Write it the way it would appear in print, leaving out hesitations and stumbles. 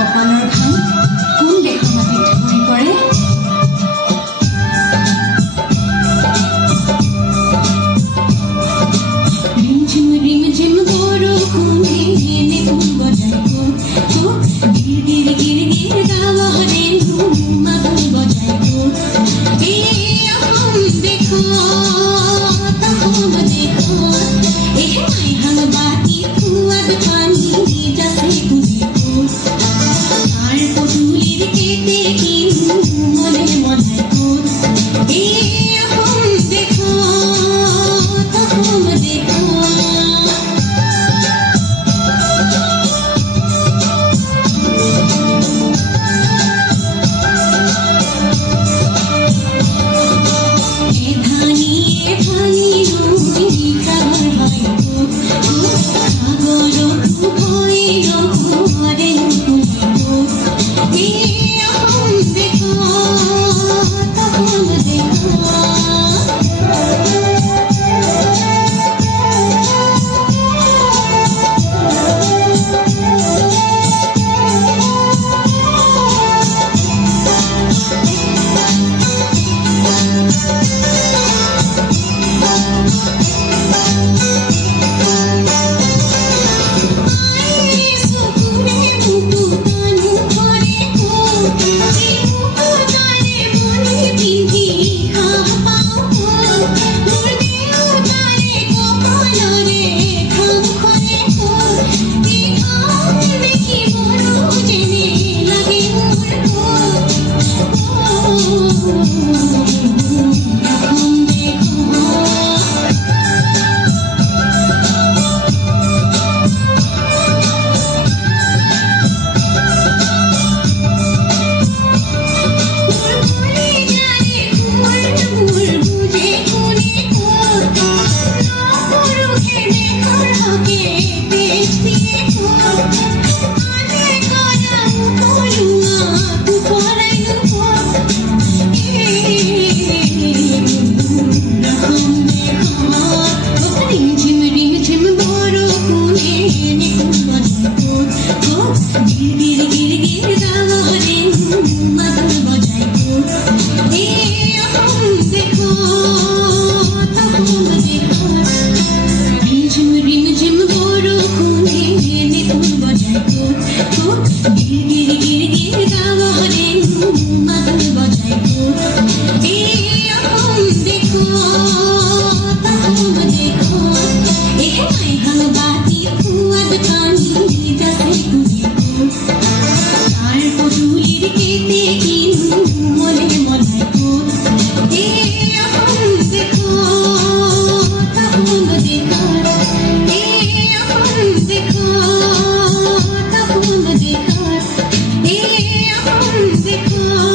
বকলৰ ধান কোন দেশৰ মাটিত ভৰি পৰে ৰিমঝিম ৰিমঝিম বৰষুণে এনে কোন বজাই ক'ত গিৰ গিৰ গিৰ গিৰ গাঁৱৰে মাদল বজাই ক'ত এই অসম দেখত অসম দেখত এই মাইহাং বাতি ফুৱাত পানী যাছে পুজি ক'ত তাৰ পদূলিৰ কেতে কিনো মনে মনাই ক'ত এই অসম দেখত অসম দেখত देखो